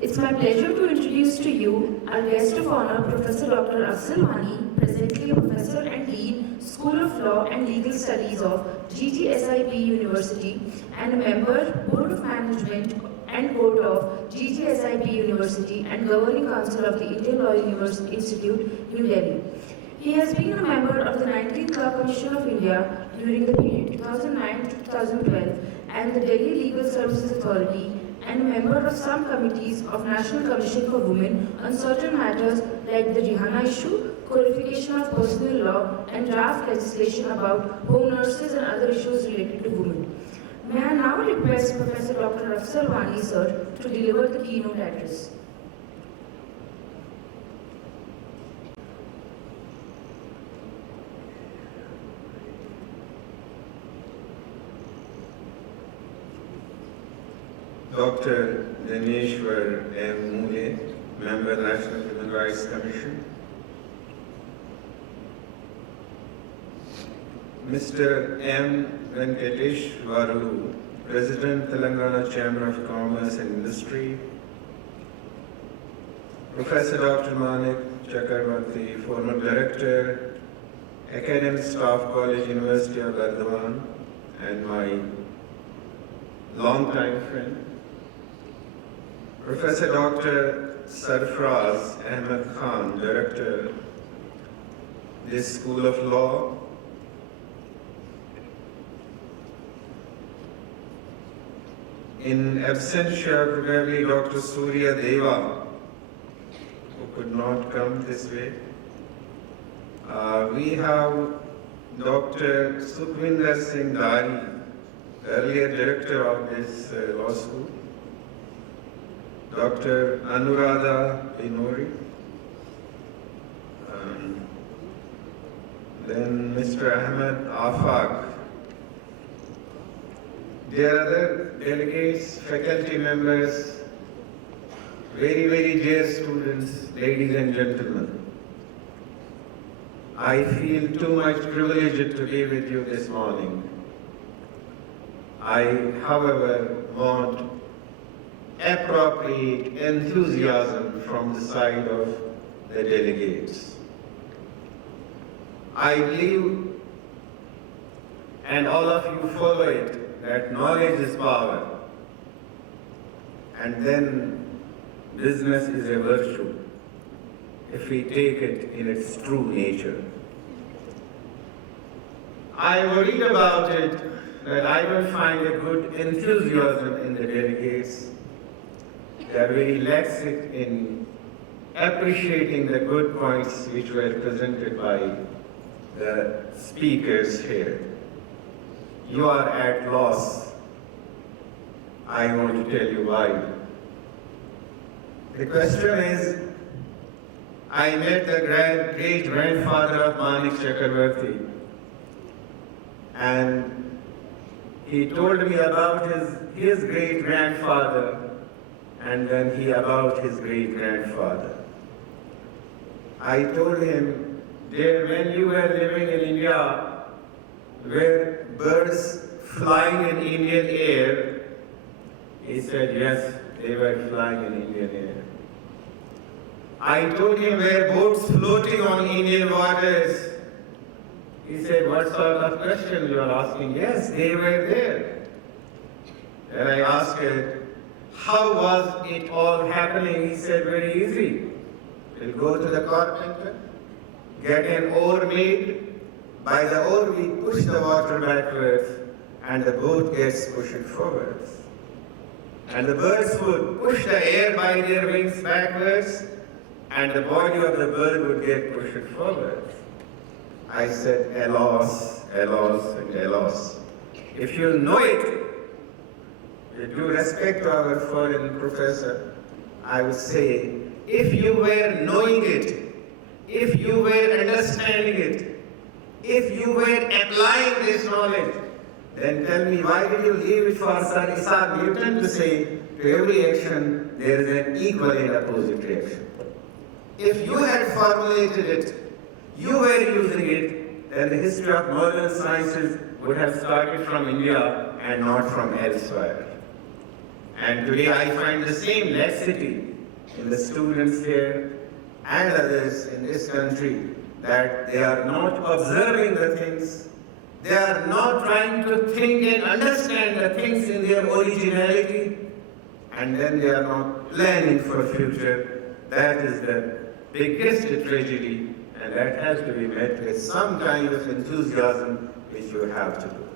It's my pleasure to introduce to you our guest of honor, Professor Dr. Afzal Wani, presently a professor and lead, School of Law and Legal Studies of GGSIP University and a member, Board of Management and Board of GGSIP University and Governing Council of the Indian Law Institute, New Delhi. He has been a member of the 19th Law Commission of India during the period 2009 to 2012 and the Delhi Legal Services Authority and a member of some committees of National Commission for Women on certain matters like the Rihana issue, codification of personal law, and draft legislation about home nurses and other issues related to women. May I now request Professor Dr. Afzal Wani, sir, to deliver the keynote address. Dr. Daneshwar M. Mule, Member, National Human Rights Commission. Mr. M. Venkatesh Varulu, President, Telangana Chamber of Commerce and Industry. Professor Dr. Manik Chakravarti, former Director, Academic Staff College, University of Bardhaman, and my longtime friend. Professor Dr. Sarfraz Ahmed Khan, Director, this School of Law. In absentia, probably Dr. Surya Deva, who could not come this way. We have Dr. Sukhvinder Singh Dari, earlier director of this law school. Dr. Anuradha Binori, then Mr. Ahmed Afaq. There are other delegates, faculty members, very, very dear students, ladies and gentlemen. I feel too much privileged to be with you this morning. I, however, want appropriate enthusiasm from the side of the delegates. I believe, and all of you follow it, that knowledge is power, and then business is a virtue if we take it in its true nature. I worried about it that I don't find a good enthusiasm in the delegates. They are very laxic in appreciating the good points which were presented by the speakers here. You are at loss. I want to tell you why. The question is, I met the great-grandfather of Manik Chakravarti, and he told me about his great-grandfather, and then he about his great-grandfather. I told him, dear, when you were living in India, were birds flying in Indian air? He said, yes, they were flying in Indian air. I told him, were boats floating on Indian waters? He said, what sort of question you are asking? Yes, they were there. Then I asked him, how was it all happening? He said, very easy. We'll go to the carpenter, get an oar made. By the oar, we push the water backwards, and the boat gets pushed forwards. And the birds would push the air by their wings backwards, and the body of the bird would get pushed forwards. I said, alas, alas, and alas. If you know it, with due respect to our foreign professor, I would say, if you were knowing it, if you were understanding it, if you were applying this knowledge, then tell me, why did you leave it for Sir Isaac Newton to say, to every action, there is an equal and opposite reaction? If you had formulated it, you were using it, then the history of modern sciences would have started from India and not from elsewhere. And today I find the same laxity in the students here and others in this country, that they are not observing the things, they are not trying to think and understand the things in their originality, and then they are not planning for future. That is the biggest tragedy, and that has to be met with some kind of enthusiasm which you have to do.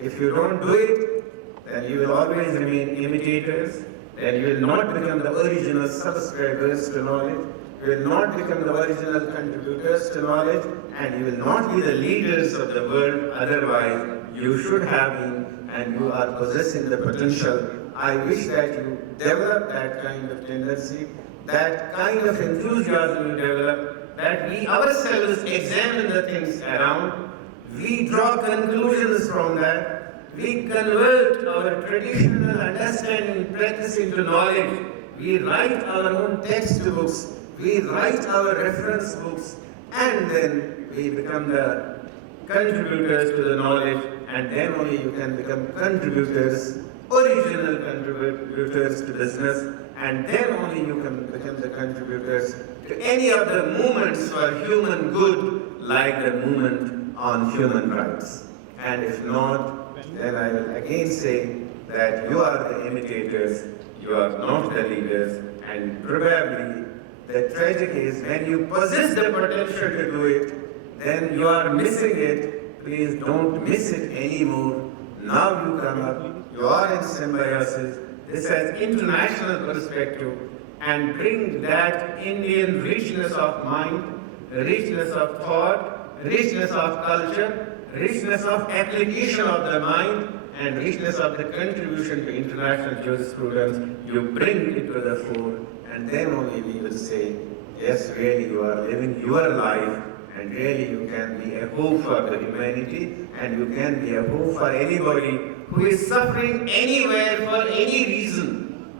If you don't do it, then you will always remain imitators, then you will not become the original subscribers to knowledge, you will not become the original contributors to knowledge, and you will not be the leaders of the world. Otherwise, you should have been, and you are possessing the potential. I wish that you develop that kind of tendency, that kind of enthusiasm you develop, that we ourselves examine the things around, we draw conclusions from that, we convert our traditional understanding and practice into knowledge, we write our own textbooks, we write our reference books, and then we become the contributors to the knowledge, and then only you can become contributors, original contributors to business, and then only you can become the contributors to any of the movements for human good, like the movement on human rights. And if not, then I will again say that you are the imitators, you are not the leaders, and probably the tragic is when you possess the potential to do it, then you are missing it. Please don't miss it anymore. Now you come up, you are in symbiosis. This has international perspective, and bring that Indian richness of mind, richness of thought, richness of culture, richness of application of the mind, and richness of the contribution to international jurisprudence. You bring it to the fore, and then only we will say, yes, really you are living your life, and really you can be a hope for the humanity, and you can be a hope for anybody who is suffering anywhere for any reason.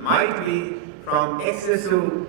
Might be from excessive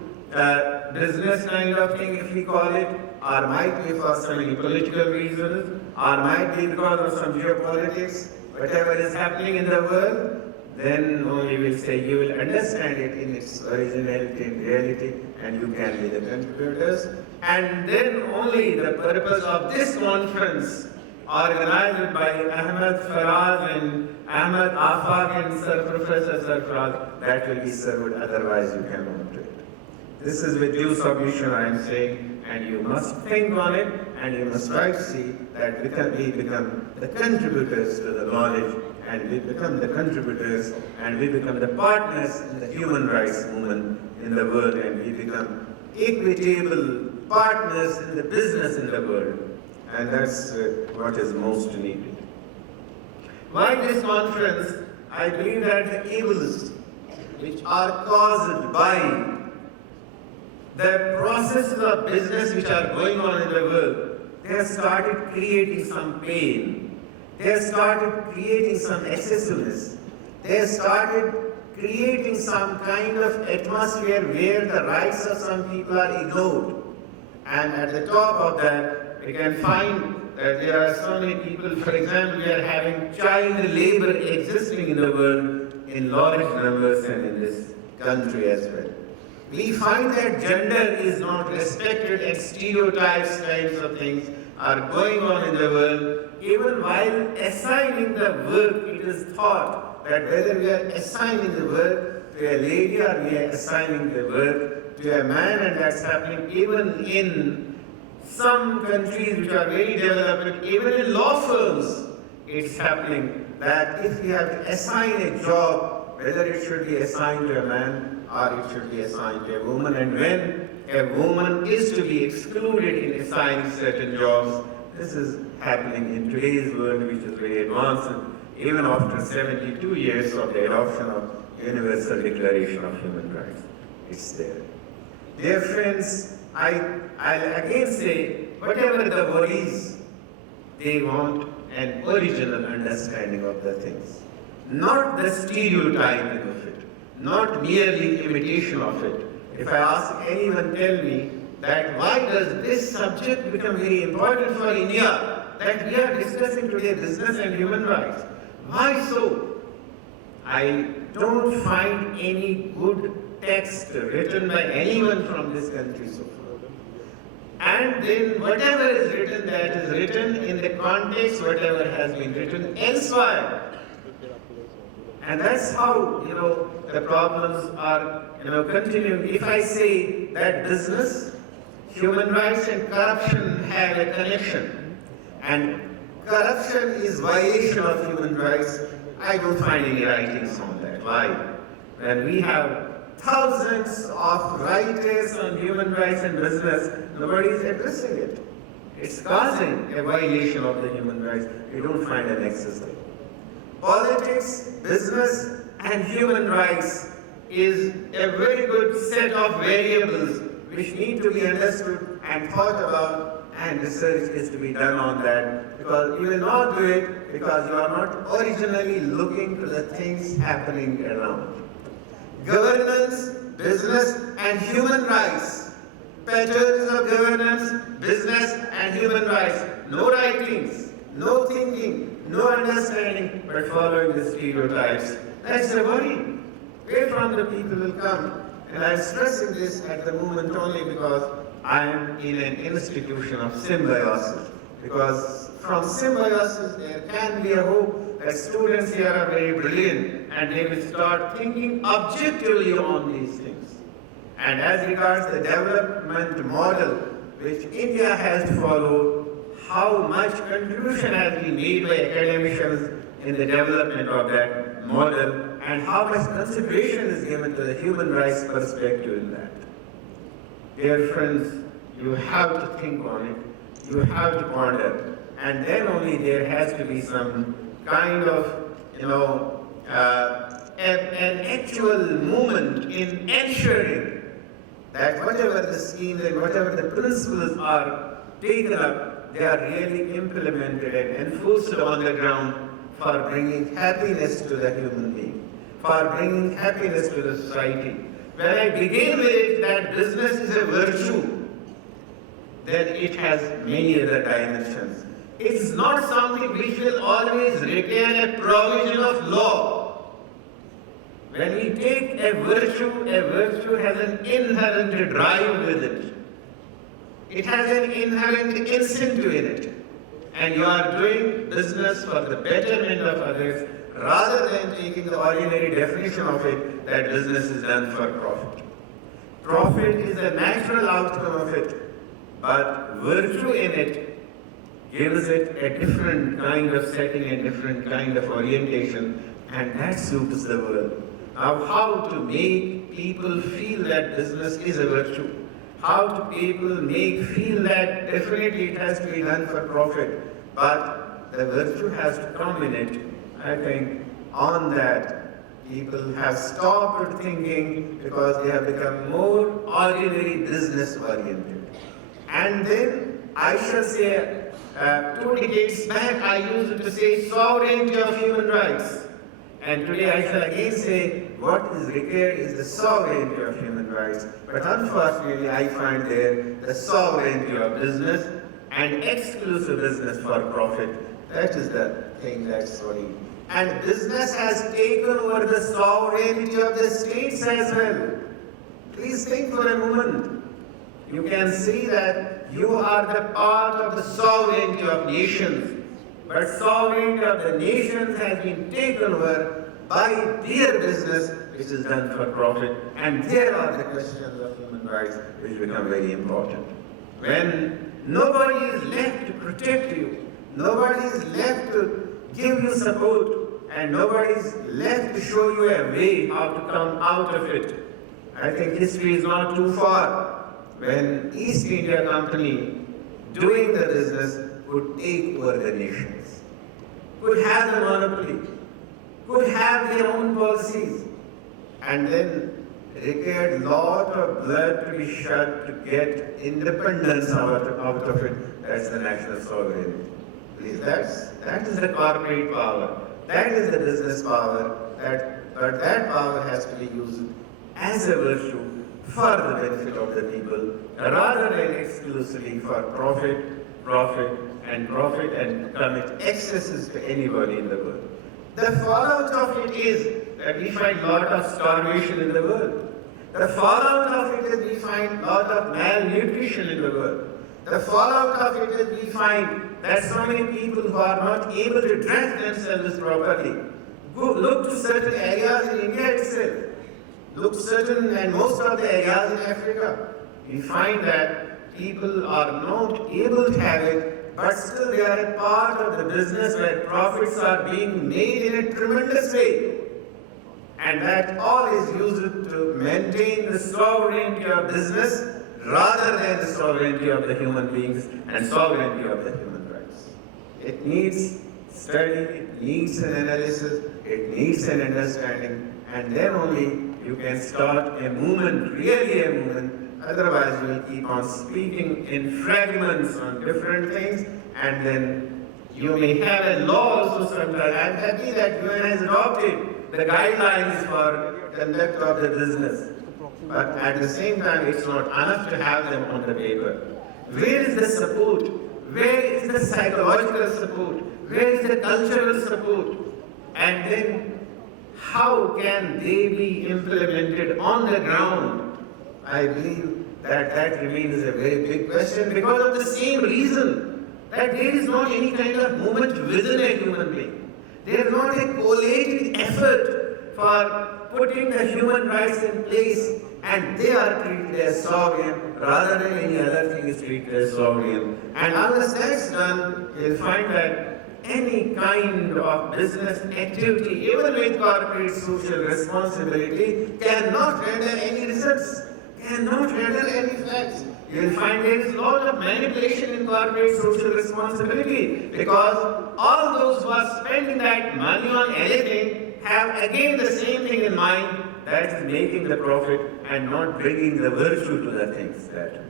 business kind of thing, if we call it, or might be for so many political reasons, or might be because of some geopolitics, whatever is happening in the world, then only we'll say you will understand it in its originality and reality, and you can be the contributors. And then only the purpose of this conference, organized by Ahmed Faraz and Ahmed Afaq and Sir Professor Sarfraz, that will be served, otherwise you cannot do it. This is with due submission I am saying, and you must think on it, and you must try to see that we become the contributors to the knowledge, and we become the contributors, and we become the partners in the human rights movement in the world, and we become equitable partners in the business in the world. And that's what is most needed. Why this conference? I believe that the evils which are caused by the processes of business which are going on in the world, they have started creating some pain. They have started creating some excessiveness. They have started creating some kind of atmosphere where the rights of some people are ignored. And at the top of that, we can find that there are so many people, for example, we are having child labor existing in the world in large numbers and in this country as well. We find that gender is not respected and stereotypes kinds of things are going on in the world. Even while assigning the work, it is thought that whether we are assigning the work to a lady or we are assigning the work to a man, and that's happening even in some countries which are very developed, even in law firms, it's happening that if we have to assign a job, whether it should be assigned to a man or it should be assigned to a woman, and when a woman is to be excluded in assigning certain jobs, this is happening in today's world, which is very advanced, even after 72 years of the adoption of Universal Declaration of Human Rights. It's there. Dear friends, I'll again say, whatever the worries, they want an original understanding of the things. Not the stereotyping of it, not merely imitation of it. If I ask anyone, tell me that why does this subject become very important for India, that we are discussing today, business and human rights? Why so? I don't find any good text written by anyone from this country so far. And then whatever is written, that is written in the context, whatever has been written elsewhere. And that's how, the problems are, continuing. If I say that business, human rights and corruption have a connection, and corruption is violation of human rights, I don't find any writings on that. Why? When we have thousands of writers on human rights and business, nobody is addressing it. It's causing a violation of the human rights. We don't find an nexus there. Politics, business, and human rights is a very good set of variables which need to be understood and thought about, and research is to be done on that, because you will not do it because you are not originally looking to the things happening around. Governance, business, and human rights. Patterns of governance, business, and human rights. No writings, no thinking, no understanding, but following the stereotypes. That's the worry. Where from the people will come? And I'm stressing this at the moment only because I am in an institution of symbiosis. Because from symbiosis there can be a hope that students here are very brilliant and they will start thinking objectively on these things. And as regards the development model which India has to follow, how much contribution has been made by academicians in the development of that model, and how much consideration is given to the human rights perspective in that. Dear friends, you have to think on it, you have to ponder, and then only there has to be some kind of, an actual movement in ensuring that whatever the schemes and whatever the principles are taken up, they are really implemented and enforced on the ground for bringing happiness to the human being, for bringing happiness to the society. When I begin with that business is a virtue, then it has many other dimensions. It's not something which will always require a provision of law. When we take a virtue has an inherent drive with it. It has an inherent incentive in it. And you are doing business for the betterment of others rather than taking the ordinary definition of it that business is done for profit. Profit is a natural outcome of it, but virtue in it gives it a different kind of setting, a different kind of orientation, and that suits the world. Now, how to make people feel that business is a virtue? How to people feel that definitely it has to be done for profit, but the virtue has to come in it. I think on that, people have stopped thinking because they have become more ordinary business oriented. And then I shall say, 2 decades back, I used to say sovereignty of human rights. And today I shall again say what is required is the sovereignty of human rights. But unfortunately, I find there the sovereignty of business and exclusive business for profit. That is the thing that's worrying. And business has taken over the sovereignty of the states as well. Please think for a moment. You can see that you are the part of the sovereignty of nations. But sovereignty of the nations has been taken over by their business, which is done for profit. And there are the questions of human rights which become very important. When nobody is left to protect you, nobody is left to give you support, and nobody is left to show you a way how to come out of it. I think history is not too far when East India Company doing the business could take over the nations, could have the monopoly, could have their own policies, and then required lot of blood to be shed to get independence out of it. That's the national sovereignty. Please, that is the corporate power. That is the business power. But that power has to be used as a virtue for the benefit of the people, rather than exclusively for profit, and commit excesses to anybody in the world. The fallout of it is that we find a lot of starvation in the world. The fallout of it is we find a lot of malnutrition in the world. The fallout of it is we find that so many people who are not able to dress themselves properly. Go look to certain areas in India itself. Look certain and most of the areas in Africa. We find that people are not able to have it, but still they are a part of the business where profits are being made in a tremendous way. And that all is used to maintain the sovereignty of business rather than the sovereignty of the human beings and sovereignty of the human rights. It needs study, it needs an analysis, it needs an understanding, and then only you can start a movement, really a movement. Otherwise, you will keep on speaking in fragments on different things, and then you may have a law also sometimes. I'm happy that UN has adopted the guidelines for conduct of the business. But at the same time, it's not enough to have them on the paper. Where is the support? Where is the psychological support? Where is the cultural support? And then how can they be implemented on the ground? I believe that that remains a very big question because of the same reason that there is not any kind of movement within a human being. There is not a collated effort for putting the human rights in place, and they are treated as sovereign rather than any other thing is treated as sovereign. And unless that's done, you'll find that any kind of business activity, even with corporate social responsibility, cannot render any results, cannot render any facts. You will find there is a lot of manipulation in corporate social responsibility because all those who are spending that money on anything have again the same thing in mind, that is making the profit and not bringing the virtue to the things. That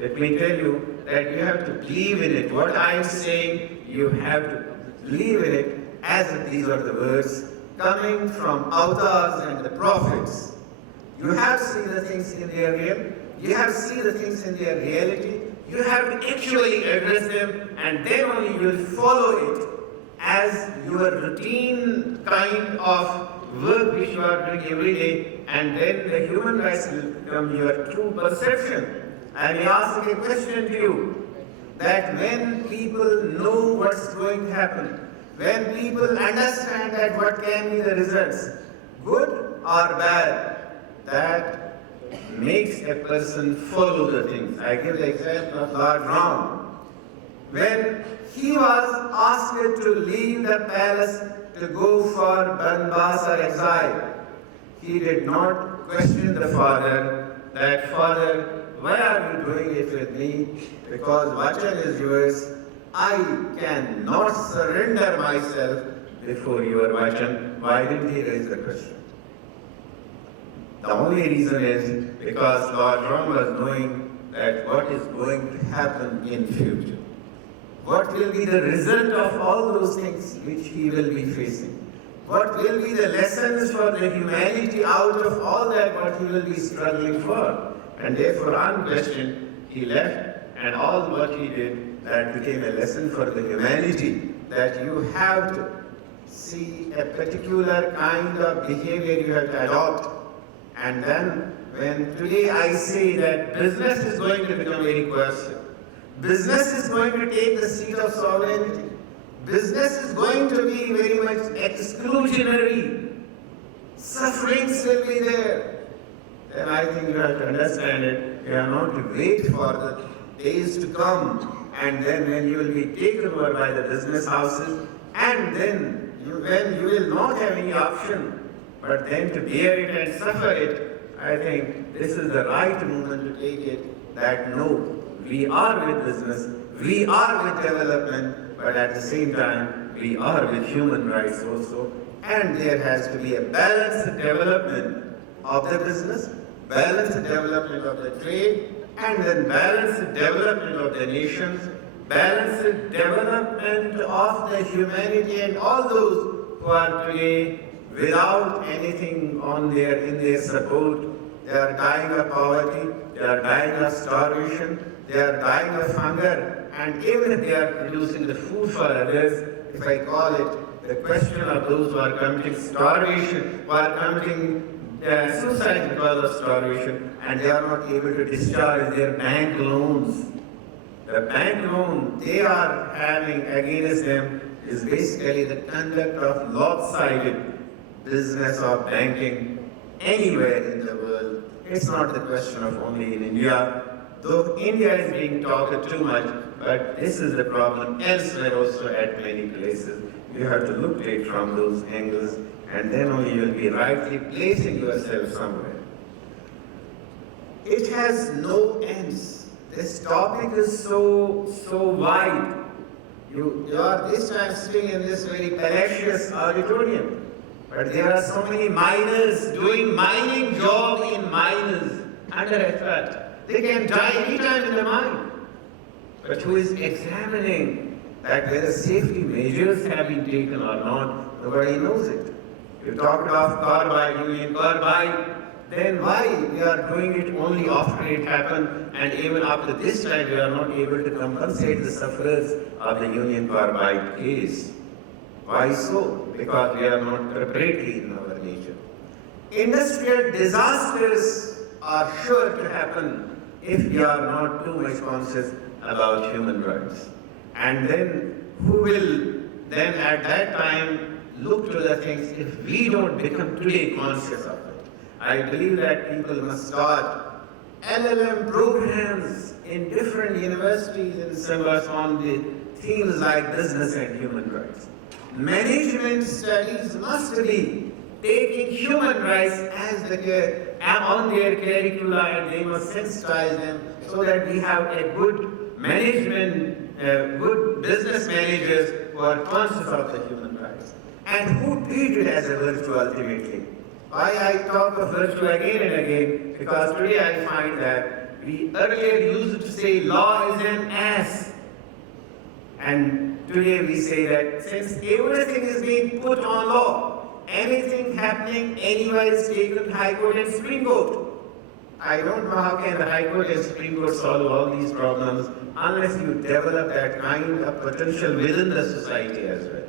let me tell you that you have to believe in it. What I am saying, you have to believe in it as if these are the words coming from avatars and the prophets. You have to see the things in their real. You have to see the things in their reality. You have to actually address them, and then only you will follow it as your routine kind of work which you are doing every day, and then the human rights will become your true perception. I may ask a question to you, that when people know what's going to happen, when people understand that what can be the results, good or bad, that makes a person follow the things. I give the example of Lord Ram. When he was asked to leave the palace to go for Banbas or exile, he did not question the father, that father, why are you doing it with me? Because Vachan is yours. I cannot surrender myself before your Vachan. Why didn't he raise the question? The only reason is because Lord Ram was knowing that what is going to happen in future. What will be the result of all those things which he will be facing? What will be the lessons for the humanity out of all that what he will be struggling for? And therefore, unquestioned, he left, and all what he did, that became a lesson for the humanity, that you have to see a particular kind of behavior you have to adopt. And then, when today I say that business is going to become very coercive, business is going to take the seat of sovereignty, business is going to be very much exclusionary, sufferings will be there, then I think you have to understand it. You have not to wait for the days to come, and then when you will be taken over by the business houses, and then when you will not have any option but then to bear it and suffer it, I think this is the right moment to take it, that no, we are with business, we are with development, but at the same time, we are with human rights also, and there has to be a balanced development of the business, balanced development of the trade, and then balanced development of the nations, balanced development of the humanity and all those who are today without anything in their support. They are dying of poverty, they are dying of starvation, they are dying of hunger, and even if they are producing the food for others, if I call it the question of those who are committing starvation, who are committing suicide because of starvation, and they are not able to discharge their bank loans. The bank loan they are having against them is basically the conduct of lopsided business of banking anywhere in the world. It's not the question of only in India, though India is being talked too much, but this is the problem elsewhere also at many places. You have to look at it from those angles, and then only you'll be rightly placing yourself somewhere. It has no ends. This topic is so wide. You are this time sitting in this very palatial auditorium, but there are so many miners doing mining job in mines under effort. They can die anytime in the mine. But who is examining that whether safety measures have been taken or not? Nobody knows it. You talked of carbide, Union Carbide, then why we are doing it only after it happened, and even after this time we are not able to compensate the sufferers of the Union Carbide case? Why so? Because we are not preparatory in our nature. Industrial disasters are sure to happen if we are not too much conscious about human rights. And then who will then at that time look to the things if we don't become today conscious of it? I believe that people must start LLM programs in different universities and syllabus on the themes like business and human rights. Management studies must be taking human rights as on their curricula, and they must sensitize them so that we have a good management, good business managers who are conscious of the human rights and who treat it as a virtue ultimately. Why I talk of virtue again and again? Because today I find that we earlier used to say law is an ass. And today we say that since everything is being put on law, anything happening anywhere is taken to High Court and Supreme Court. I don't know how can the High Court and Supreme Court solve all these problems unless you develop that kind of potential within the society as well.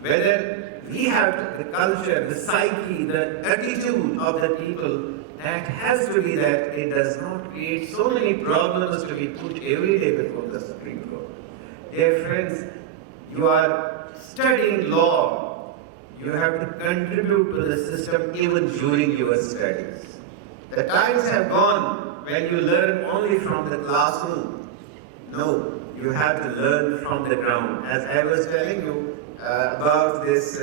Whether we have the culture, the psyche, the attitude of the people, that has to be that it does not create so many problems to be put every day before the Supreme Court. Dear friends, you are studying law. You have to contribute to the system even during your studies. The times have gone when you learn only from the classroom. No, you have to learn from the ground. As I was telling you, about this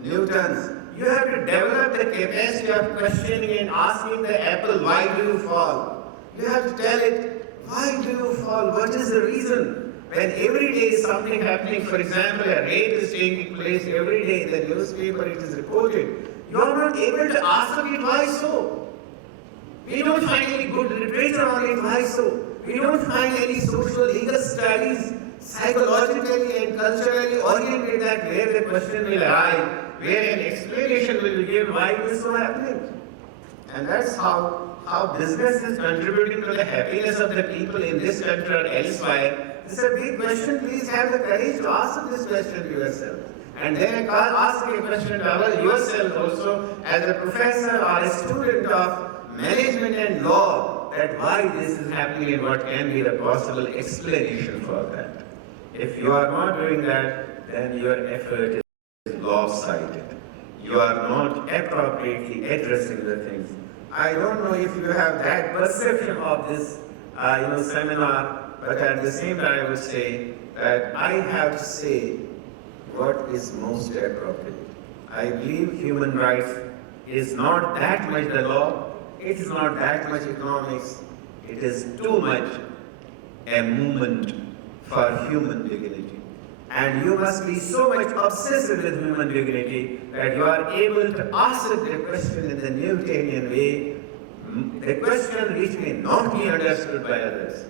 Newton's. You have to develop the capacity of questioning and asking the apple, why do you fall? You have to tell it, why do you fall? What is the reason? When every day is something happening, for example, a rape is taking place every day in the newspaper, it is reported. You are not able to ask it, why so? We don't find any good literature on it, why so? We don't find any social legal studies psychologically and culturally oriented that where the question will arise, where an explanation will be given why it is so happening. And that's how business is contributing to the happiness of the people in this country or elsewhere. It's a big question. Please have the courage to ask this question to yourself. And then ask a question to yourself also as a professor or a student of management and law, that why this is happening and what can be the possible explanation for that. If you are not doing that, then your effort is lopsided. You are not appropriately addressing the things. I don't know if you have that perception of this seminar, but at the same time I would say that I have to say what is most appropriate. I believe human rights is not that much the law, it is not that much economics, it is too much a movement for human dignity. And you must be so much obsessed with human dignity that you are able to ask the question in the Newtonian way, the question which may not be understood by others,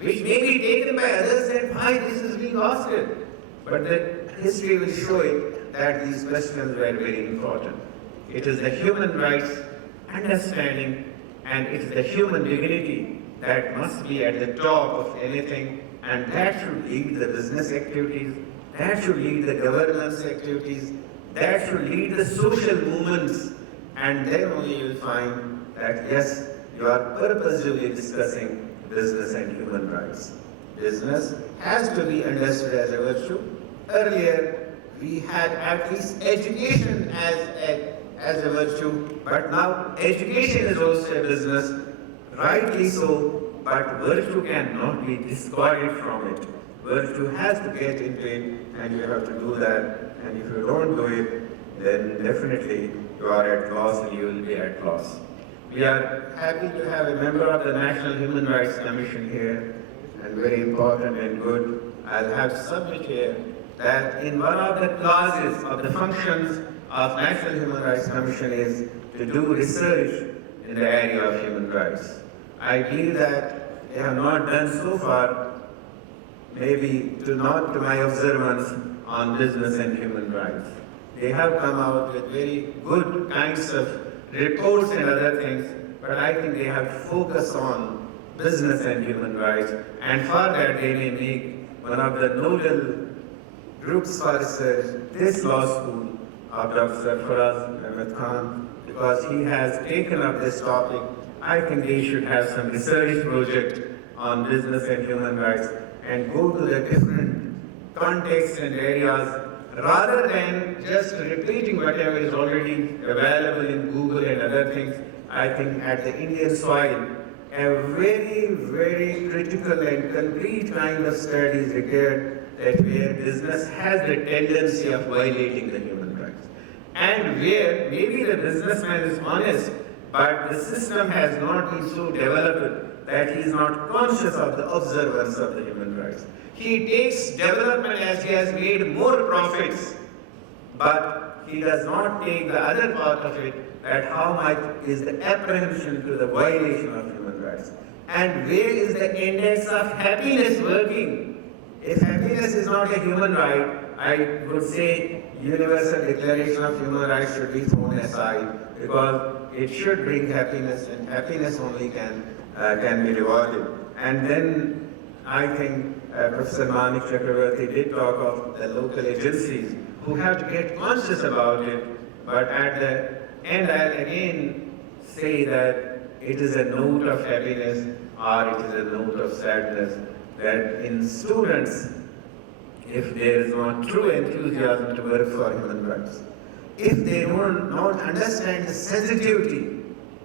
which may be taken by others and why this is being asked. But the history will show it that these questions were very important. It is the human rights understanding and it is the human dignity that must be at the top of anything, and that should lead the business activities, that should lead the governance activities, that should lead the social movements, and then only you will find that yes, you are purposefully discussing business and human rights. Business has to be understood as a virtue. Earlier, we had at least education as a virtue, but now education is also a business, rightly so, but virtue cannot be discarded from it. Virtue has to get into it, and you have to do that, and if you don't do it, then definitely you are at loss and you will be at loss. We are happy to have a member of the National Human Rights Commission here, and very important and good. I'll have to submit here that in one of the clauses of the functions of National Human Rights Commission is to do research in the area of human rights. I believe that they have not done so far, maybe not to my observance on business and human rights. They have come out with very good kinds of reports and other things, but I think they have focused on business and human rights, and for that they may make one of the nodal groups for research this law school of Dr. Sarfaraz Ahmed Khan, because he has taken up this topic. I think they should have some research project on business and human rights and go to the different contexts and areas rather than just repeating whatever is already available in Google and other things. I think at the Indian soil, a very, very critical and concrete kind of study is required that where business has the tendency of violating the human rights. And where maybe the businessman is honest, but the system has not been so developed that he is not conscious of the observance of the human rights. He takes development as he has made more profits, but he does not take the other part of it, that how much is the apprehension to the violation of human rights. And where is the index of happiness working? If happiness is not a human right, I would say Universal Declaration of Human Rights should be thrown aside, because it should bring happiness, and happiness only can be rewarded. And then I think Professor Manik Chakravarti did talk of the local agencies who have to get conscious about it, but at the end I'll again say that it is a note of happiness or it is a note of sadness that in students, if there is not true enthusiasm to work for human rights, if they do not understand the sensitivity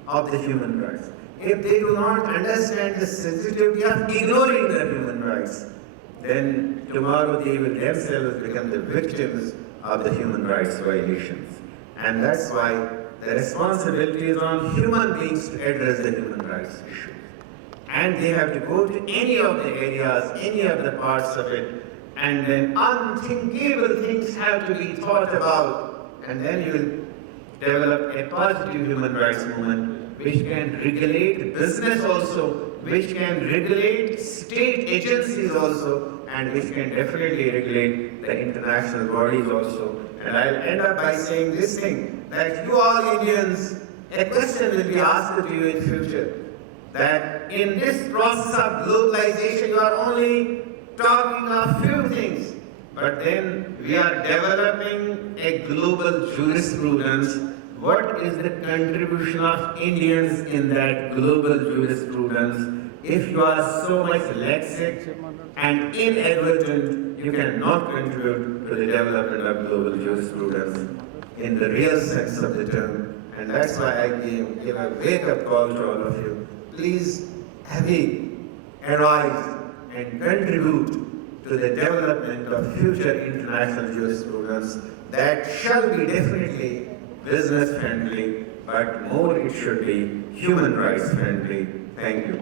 of the human rights, if they do not understand the sensitivity of ignoring the human rights, then tomorrow they will themselves become the victims of the human rights violations. And that's why the responsibility is on human beings to address the human rights issue. And they have to go to any of the areas, any of the parts of it, and then unthinkable things have to be thought about, and then you will develop a positive human rights movement which can regulate business also, which can regulate state agencies also, and which can definitely regulate the international bodies also. And I'll end up by saying this thing, that you all Indians, a question will be asked to you in future, that in this process of globalization you are only talking of few things, but then we are developing a global jurisprudence. What is the contribution of Indians in that global jurisprudence? If you are so much lexic and inadvertent, you cannot contribute to the development of global jurisprudence in the real sense of the term. And that's why I give a wake-up call to all of you. Please arise and contribute to the development of future international jurisprudence that shall be definitely business friendly, but more it should be human rights friendly. Thank you.